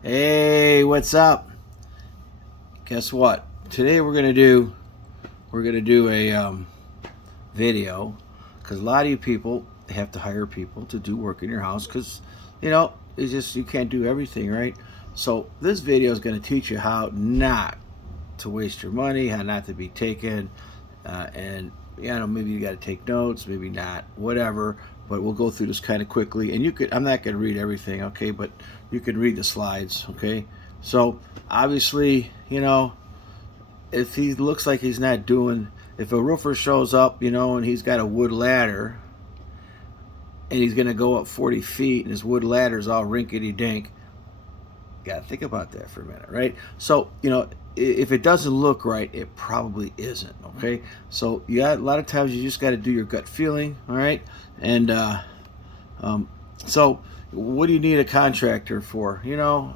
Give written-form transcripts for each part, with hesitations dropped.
Hey, what's up? Guess what? Today we're gonna do a video because a lot of you people have to hire people to do work in your house because it's just you can't do everything, right? So this video is gonna teach you how not to waste your money, how not to be taken, and maybe you got to take notes, maybe not, whatever. But we'll go through this kind of quickly, and you could. I'm not going to read everything, okay? But you can read the slides, okay? So obviously, if he looks like he's not doing, if a roofer shows up, and he's got a wood ladder, and he's going to go up 40 feet, and his wood ladder's all rinkety dink, got to think about that for a minute, right? So, if it doesn't look right, it probably isn't, okay? So, a lot of times you just got to do your gut feeling, all right? And so, what do you need a contractor for,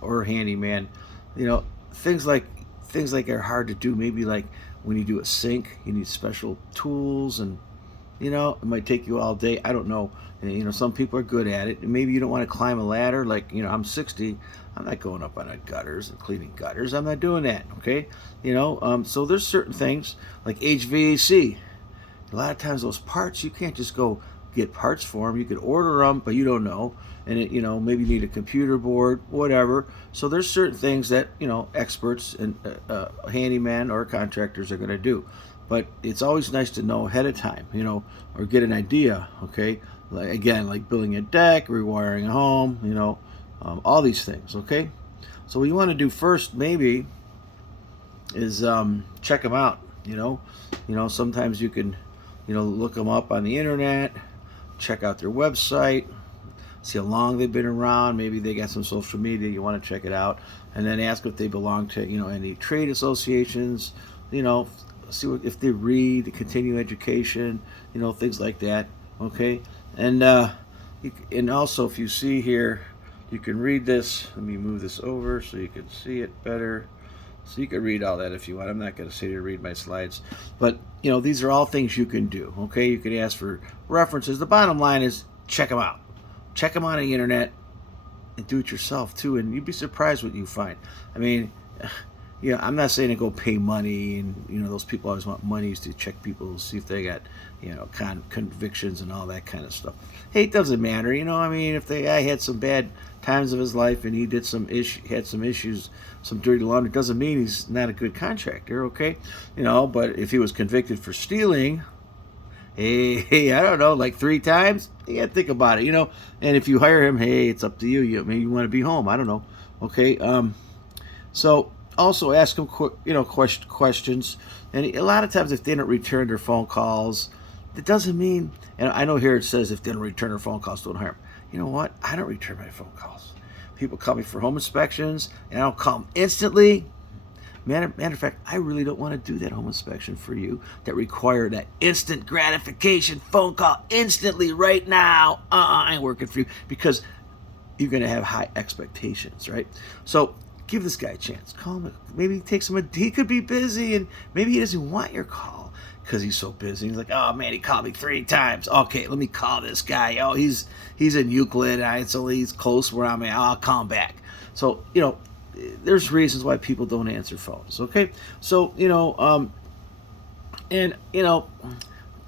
or a handyman? You know, things like things like are hard to do. Maybe like when you do a sink, you need special tools and it might take you all day. I don't know. And, some people are good at it. Maybe you don't want to climb a ladder. Like, I'm 60. I'm not going up on a gutters and cleaning gutters. I'm not doing that. Okay. So there's certain things like HVAC. A lot of times those parts, you can't just go get parts for them. You could order them, but you don't know. And maybe you need a computer board, whatever. So there's certain things that, experts and handyman or contractors are going to do. But it's always nice to know ahead of time, or get an idea, okay? Like building a deck, rewiring a home, all these things, okay? So what you want to do first, maybe, is check them out. Sometimes you can, look them up on the internet, check out their website, see how long they've been around. Maybe they got some social media. You want to check it out, and then ask if they belong to, any trade associations. See if they read, continue education, things like that. Okay, and and also if you see here, you can read this. Let me move this over so you can see it better. So you can read all that if you want. I'm not going to sit here and read my slides, but these are all things you can do. Okay, you can ask for references. The bottom line is check them out. Check them on the internet and do it yourself too, and you'd be surprised what you find. I mean, I'm not saying to go pay money, and those people always want money to check people, see if they got convictions and all that kind of stuff. Hey, it doesn't matter, I mean, if the guy had some bad times of his life and he did had some issues, some dirty laundry, doesn't mean he's not a good contractor, okay? But if he was convicted for stealing, hey, I don't know, like 3 times, you got to think about it, And if you hire him, hey, it's up to you. Maybe you want to be home. I don't know. Okay. So also ask them, questions. And a lot of times, if they don't return their phone calls, that doesn't mean. And I know here it says if they don't return their phone calls, don't hire them. You know what? I don't return my phone calls. People call me for home inspections, and I don't call them instantly. Matter of fact, I really don't want to do that home inspection for you that require that instant gratification phone call instantly right now. I ain't working for you because you're going to have high expectations, right? So give this guy a chance. Call him. Maybe take some. He could be busy, and maybe he doesn't want your call because he's so busy. He's like, oh man, he called me 3 times. Okay, let me call this guy. Oh, he's in Euclid. He's close where I'm at. I'll call him back. So there's reasons why people don't answer phones. Okay, so and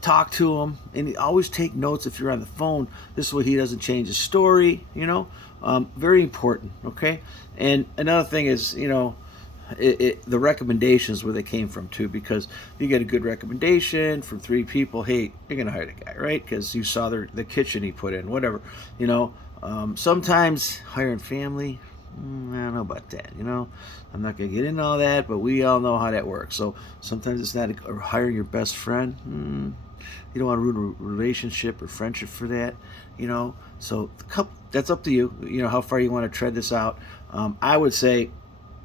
talk to him, and always take notes if you're on the phone. This way he doesn't change his story. Very important. Okay, and another thing is the recommendations where they came from too, because you get a good recommendation from 3 people. Hey, you're gonna hire the guy, right? Because you saw the kitchen he put in, whatever. Sometimes hiring family. I don't know about that. I'm not going to get into all that, but we all know how that works. So sometimes it's not hiring your best friend. You don't want to ruin a relationship or friendship for that. So that's up to you. How far you want to tread this out. I would say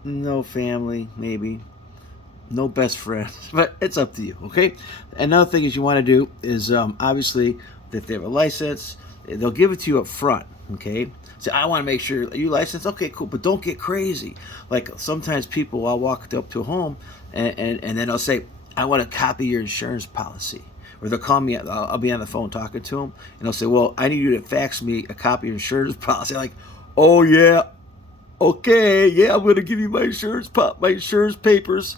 no family, maybe no best friends, but it's up to you. Okay. Another thing is you want to do is obviously if they have a license, they'll give it to you up front. Okay. So I want to make sure, are you licensed? Okay, cool. But don't get crazy. Like sometimes people, I'll walk up to a home and then I'll say, I want to copy your insurance policy. Or they'll call me, I'll be on the phone talking to them, and they'll say, well, I need you to fax me a copy of your insurance policy. I'm like, oh yeah, Okay, yeah, I'm gonna give you my insurance papers.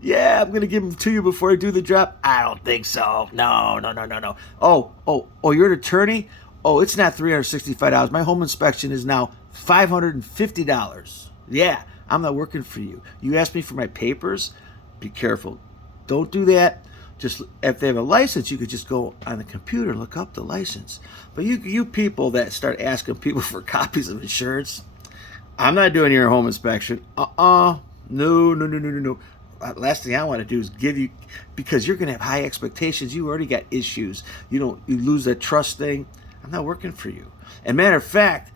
Yeah, I'm gonna give them to you before I do the job. I don't think so. No, no, no, no, no. Oh, you're an attorney? Oh, it's not $365. My home inspection is now $550. Yeah, I'm not working for you. You asked me for my papers? Be careful. Don't do that. Just if they have a license, you could just go on the computer and look up the license. But you people that start asking people for copies of insurance, I'm not doing your home inspection. No, no, no, no, no, no. Last thing I want to do is give you, because you're going to have high expectations. You already got issues. You lose that trust thing. I'm not working for you. And matter of fact,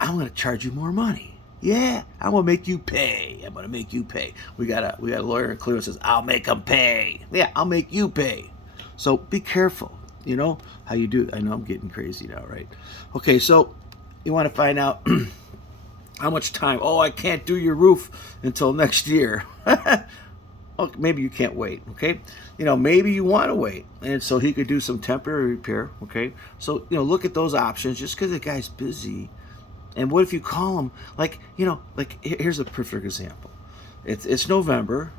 I'm going to charge you more money. Yeah, I'm going to make you pay. I'm going to make you pay. We got a lawyer in Cleveland says, I'll make them pay. Yeah, I'll make you pay. So be careful. You know how you do. I know I'm getting crazy now, right? Okay, so you want to find out how much time? Oh, I can't do your roof until next year. Okay, maybe you can't wait, okay? Maybe you want to wait. And so he could do some temporary repair, okay? So, look at those options just because the guy's busy. And what if you call him, here's a perfect example. It's November,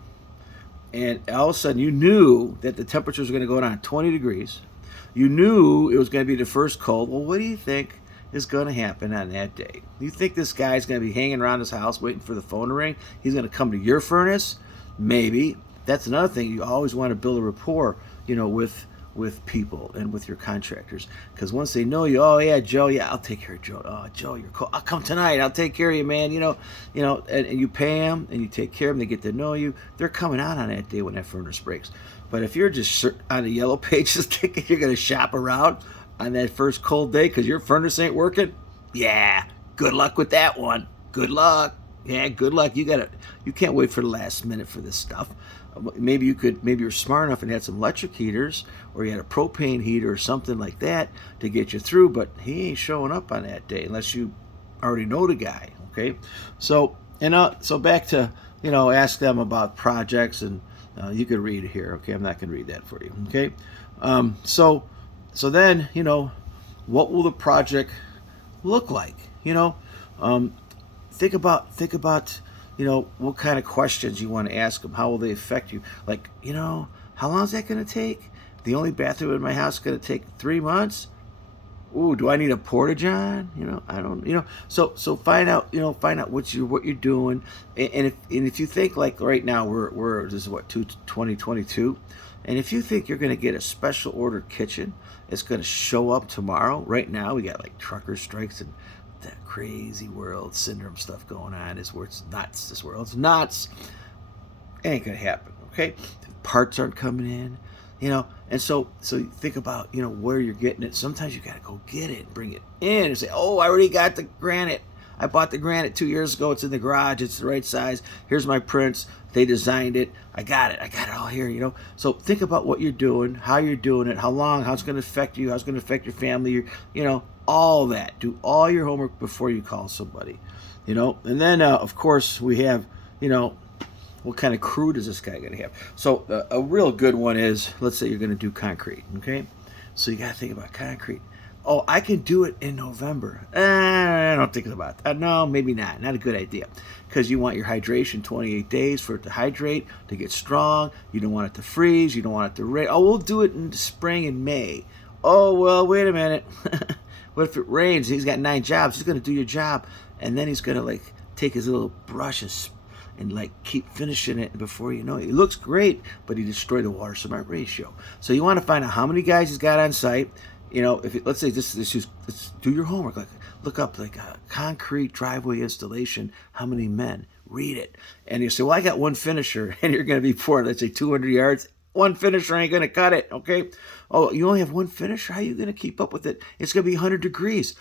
and all of a sudden you knew that the temperatures were going to go down 20 degrees. You knew it was going to be the first cold. Well, what do you think is going to happen on that day? You think this guy's going to be hanging around his house waiting for the phone to ring? He's going to come to your furnace? Maybe. That's another thing. You always want to build a rapport, with people and with your contractors, because once they know you, oh yeah, Joe, yeah, I'll take care of Joe. Oh, Joe, you're cool. I'll come tonight. I'll take care of you, man. And you pay them and you take care of them. They get to know you. They're coming out on that day when that furnace breaks. But if you're just on the yellow pages thinking you're going to shop around on that first cold day because your furnace ain't working, yeah, good luck with that one. Good luck. Yeah, good luck. You can't wait for the last minute for this stuff. Maybe you're smart enough and had some electric heaters, or you had a propane heater or something like that to get you through, but he ain't showing up on that day unless you already know the guy, okay? So back to, ask them about projects, and you could read here, okay? I'm not going to read that for you, okay? So then, what will the project look like? Think about what kind of questions you want to ask them. How will they affect you? Like, how long is that going to take? The only bathroom in my house is going to take 3 months. Ooh, do I need a portage on? I don't. So find out. Find out what you're doing, and if you think, like right now we're this is what 2022, and if you think you're going to get a special order kitchen, it's going to show up tomorrow. Right now we got like trucker strikes and that crazy world syndrome stuff going on. Is where it's nuts. This world's nuts. It ain't gonna happen. Okay, parts aren't coming in. And so you think about where you're getting it. Sometimes you gotta go get it, bring it in, and say, oh, I already got the granite. I bought the granite 2 years ago. It's in the garage. It's the right size. Here's my prints. They designed it. I got it all here. So think about what you're doing, how you're doing it, how it's going to affect you, how it's going to affect your family, all that. Do all your homework before you call somebody, And then, of course, we have, what kind of crew does this guy going to have? So a real good one is, let's say you're going to do concrete, okay? So you got to think about concrete. Oh, I can do it in November. I don't think about that. No, maybe not. Not a good idea. Because you want your hydration 28 days for it to hydrate, to get strong. You don't want it to freeze. You don't want it to rain. Oh, we'll do it in the spring and May. Oh, well, wait a minute. What if it rains? He's got 9 jobs. He's going to do your job. And then he's going to, take his little brush and keep finishing it before you know it. It looks great, but he destroyed the water cement ratio. So you want to find out how many guys he's got on site. Let's say let's do your homework. Look up a concrete driveway installation. How many men? Read it, and you say, "Well, I got one finisher," and you're going to be pouring, let's say, 200 yards. One finisher ain't going to cut it. Okay. Oh, you only have one finisher. How are you going to keep up with it? It's going to be 100 degrees.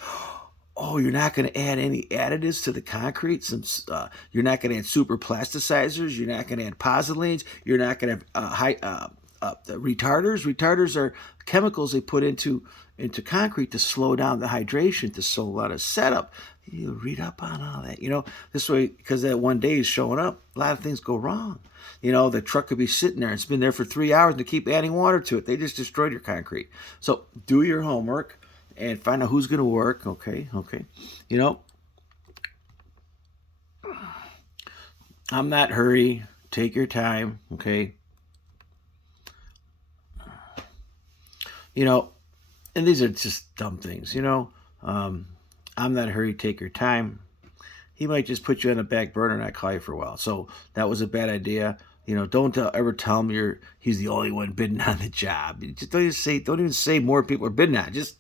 Oh, you're not going to add any additives to the concrete. You're not going to add super plasticizers. You're not going to add pozzolines. You're not going to have retarders. Retarders are chemicals they put into concrete to slow down the hydration, to slow down a setup. You read up on all that. This way, because that one day is showing up, a lot of things go wrong. The truck could be sitting there. It's been there for 3 hours, and they keep adding water to it. They just destroyed your concrete. So do your homework and find out who's going to work. Okay. I'm not hurry. Take your time, okay? You know, and these are just dumb things, you know. Um, I'm not hurry. Take your time. He might just put you on the back burner and not call you for a while. So that was a bad idea. You know, don't ever tell him he's the only one bidding on the job. You just don't even say more people are bidding on it. Just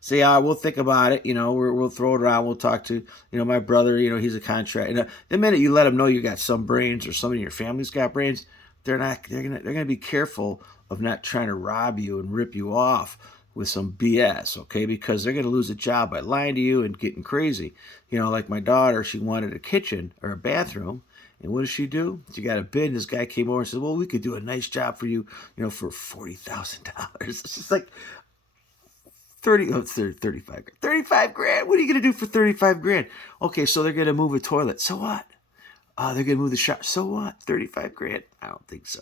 say, we'll think about it. You know, we'll throw it around. We'll talk to, my brother. You know, he's a contractor. And the minute you let him know you got some brains or somebody in your family's got brains, they're gonna be careful of not trying to rob you and rip you off with some BS, okay? Because they're going to lose a job by lying to you and getting crazy. You know, like my daughter, she wanted a kitchen or a bathroom. And what does she do? She got a bid, and this guy came over and said, well, we could do a nice job for you, for $40,000. It's just like 35 grand. 35 grand? What are you going to do for 35 grand? Okay, so they're going to move a toilet. So what? They're going to move the shower. So what? 35 grand? I don't think so.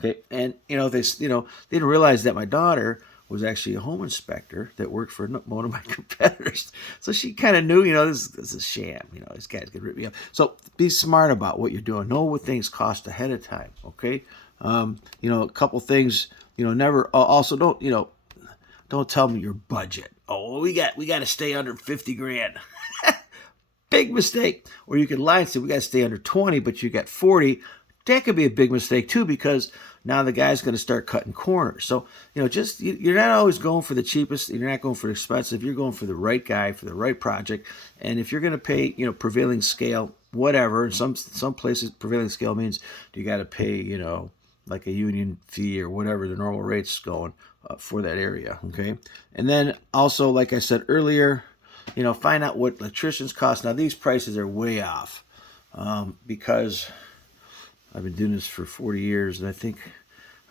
Okay, and, they didn't realize that my daughter was actually a home inspector that worked for one of my competitors. So she kind of knew, this is a sham. This guy's going to rip me up. So be smart about what you're doing. Know what things cost ahead of time, okay? A couple things, never, also don't tell me your budget. Oh, we got to stay under 50 grand. Big mistake. Or you could lie and say, we got to stay under 20, but you got 40. That could be a big mistake too, because now the guy's going to start cutting corners. So, you're not always going for the cheapest. You're not going for the expensive. You're going for the right guy, for the right project. And if you're going to pay, prevailing scale, whatever, some places prevailing scale means you got to pay, like a union fee or whatever the normal rate's going for that area. Okay. And then also, like I said earlier, find out what electricians cost. Now, these prices are way off because I've been doing this for 40 years, and I think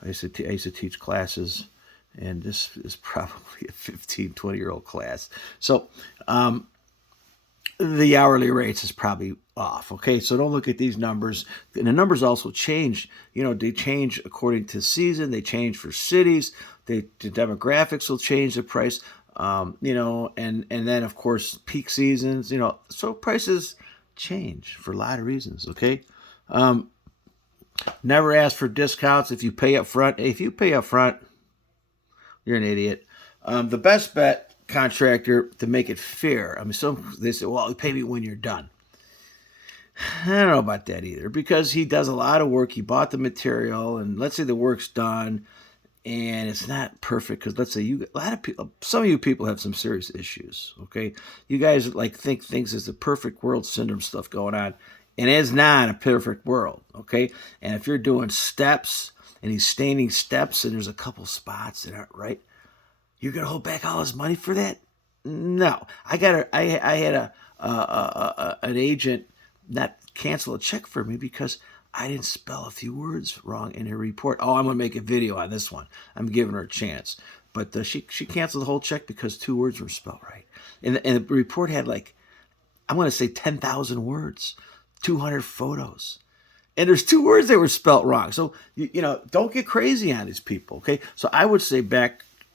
I used to teach classes, and this is probably a 15, 20-year-old class. So the hourly rates is probably off, okay? So don't look at these numbers. And the numbers also change. They change according to season. They change for cities. The demographics will change the price, and then, of course, peak seasons, so prices change for a lot of reasons, okay? Never ask for discounts if you pay up front. If you pay up front, you're an idiot. The best bet, contractor, to make it fair. I mean, they say, well, pay me when you're done. I don't know about that either, because he does a lot of work. He bought the material, and let's say the work's done, and it's not perfect, because let's say some of you people have some serious issues, okay? You guys think things is the perfect world syndrome stuff going on. And it's not a perfect world, okay? And if you're doing steps and he's staining steps and there's a couple spots that aren't right, you're gonna hold back all his money for that? No, I had an agent not cancel a check for me because I didn't spell a few words wrong in her report. Oh, I'm gonna make a video on this one. I'm giving her a chance, but she canceled the whole check because 2 words were spelled right, and the report had I'm gonna say 10,000 words. 200 photos, and there's 2 words that were spelt wrong. So don't get crazy on these people, okay? So I would say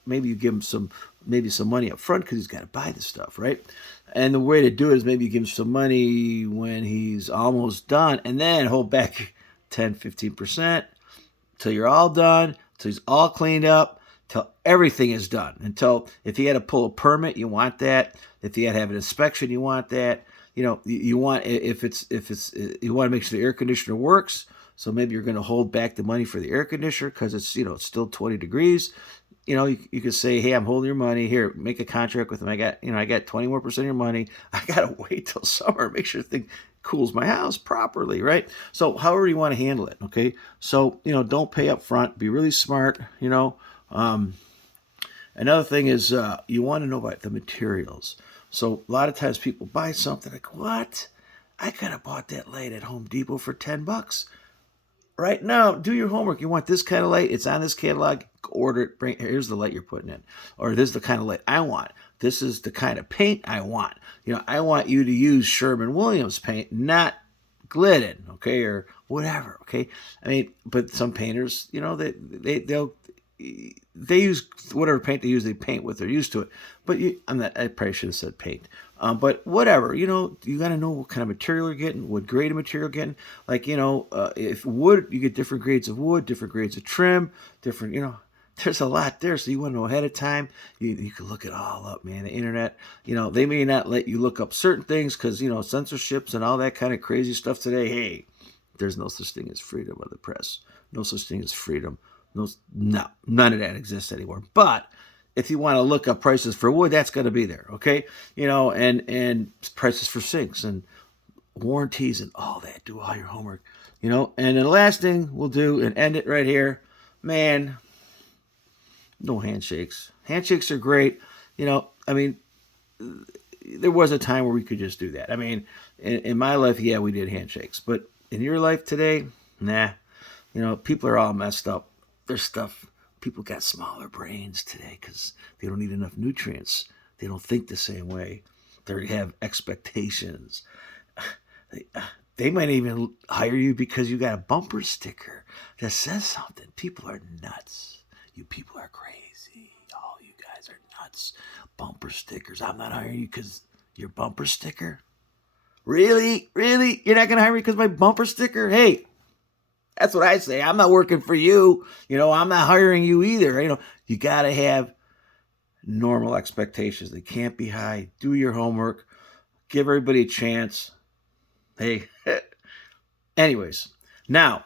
maybe you give him some money up front because he's got to buy the stuff, right? And the way to do it is maybe you give him some money when he's almost done, and then hold back 10-15% till you're all done, till he's all cleaned up, till everything is done. Until if he had to pull a permit, you want that. If he had to have an inspection, you want that. You want if you want to make sure the air conditioner works. So maybe you're going to hold back the money for the air conditioner because it's it's still 20 degrees. You could say, hey, I'm holding your money here. Make a contract with him. I got 20 more % of your money. I gotta wait till summer. Make sure the thing cools my house properly, right? So however you want to handle it, okay. So don't pay up front. Be really smart. Another thing is you want to know about the materials. So a lot of times people buy something like, what? I could have bought that light at Home Depot for $10. Right now, do your homework. You want this kind of light? It's on this catalog. Order it. Here's the light you're putting in. Or this is the kind of light I want. This is the kind of paint I want. I want you to use Sherwin-Williams paint, not Glidden, okay, or whatever, okay? I mean, but some painters, they use whatever paint they use. They paint what they're used to it. But I probably should have said paint. But whatever, you got to know what kind of material you're getting, what grade of material you're getting. Like, if wood, you get different grades of wood, different grades of trim, different, there's a lot there. So you want to know ahead of time. You can look it all up, man. The internet, they may not let you look up certain things because, censorships and all that kind of crazy stuff today. Hey, there's no such thing as freedom of the press. No such thing as freedom. No, none of that exists anymore. But if you want to look up prices for wood, that's going to be there, okay? And prices for sinks and warranties and all that. Do all your homework, And then the last thing we'll do and end it right here, man. No handshakes. Handshakes are great, I mean, there was a time where we could just do that. I mean, in my life, yeah, we did handshakes, but in your life today, nah. People are all messed up. There's stuff. People got smaller brains today because they don't need enough nutrients. They don't think the same way. They have expectations. They might even hire you because you got a bumper sticker that says something. People are nuts. You people are crazy. All you guys are nuts. Bumper stickers. I'm not hiring you because your bumper sticker. Really? Really? You're not going to hire me because my bumper sticker? Hey, that's what I say. I'm not working for you. I'm not hiring you either. You got to have normal expectations. They can't be high. Do your homework. Give everybody a chance. Hey, anyways, now,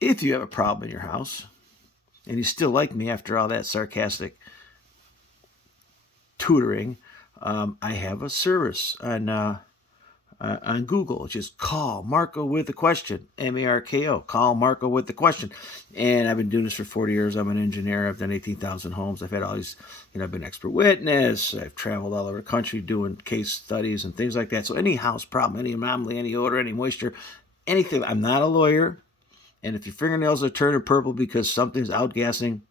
if you have a problem in your house and you still like me after all that sarcastic tutoring, I have a service on Google. Just call Marko with a question, Marko. Call Marko with the question. And I've been doing this for 40 years. I'm an engineer. I've done 18,000 homes. I've had all these, I've been expert witness. I've traveled all over the country doing case studies and things like that. So any house problem, any anomaly, any odor, any moisture, anything. I'm not a lawyer. And if your fingernails are turning purple because something's outgassing,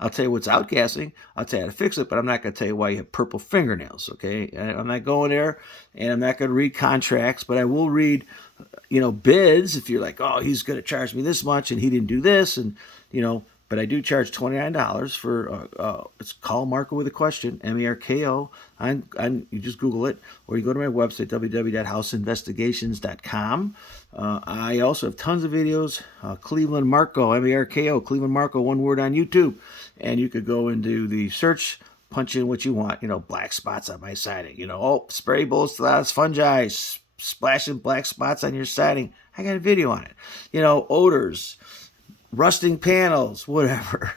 I'll tell you what's outgassing. I'll tell you how to fix it, but I'm not going to tell you why you have purple fingernails, okay? I'm not going there, and I'm not going to read contracts, but I will read, bids if you're like, oh, he's going to charge me this much, and he didn't do this, and, but I do charge $29 for, it's call Marko with a question, Marko. You just Google it, or you go to my website, www.houseinvestigations.com. I also have tons of videos, Clevelandmarko, Marko, Clevelandmarko, one word on YouTube. And you could go into the search, punch in what you want, black spots on my siding, spray bullets to lots fungi, splashing black spots on your siding. I got a video on it. Odors, rusting panels, whatever.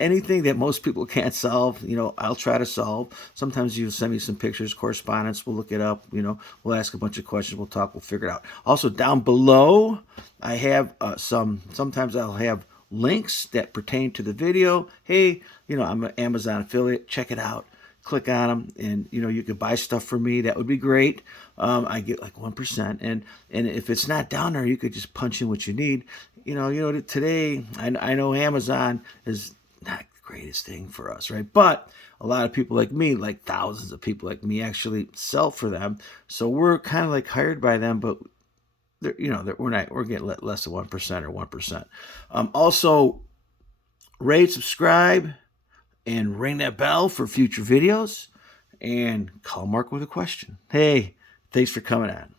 Anything that most people can't solve, I'll try to solve. Sometimes you send me some pictures, correspondence, we'll look it up, we'll ask a bunch of questions, we'll talk, we'll figure it out. Also, down below, I have sometimes I'll have links that pertain to the video. Hey, I'm an Amazon affiliate. Check it out. Click on them, and you could buy stuff from me. That would be great. I get like 1%, and if it's not down there, you could just punch in what you need. Today I know Amazon is not the greatest thing for us, right? But a lot of people like me, like thousands of people like me, actually sell for them. So we're kind of like hired by them, but we're getting less than 1% or 1%. Also, rate, subscribe, and ring that bell for future videos. And call Mark with a question. Hey, thanks for coming on.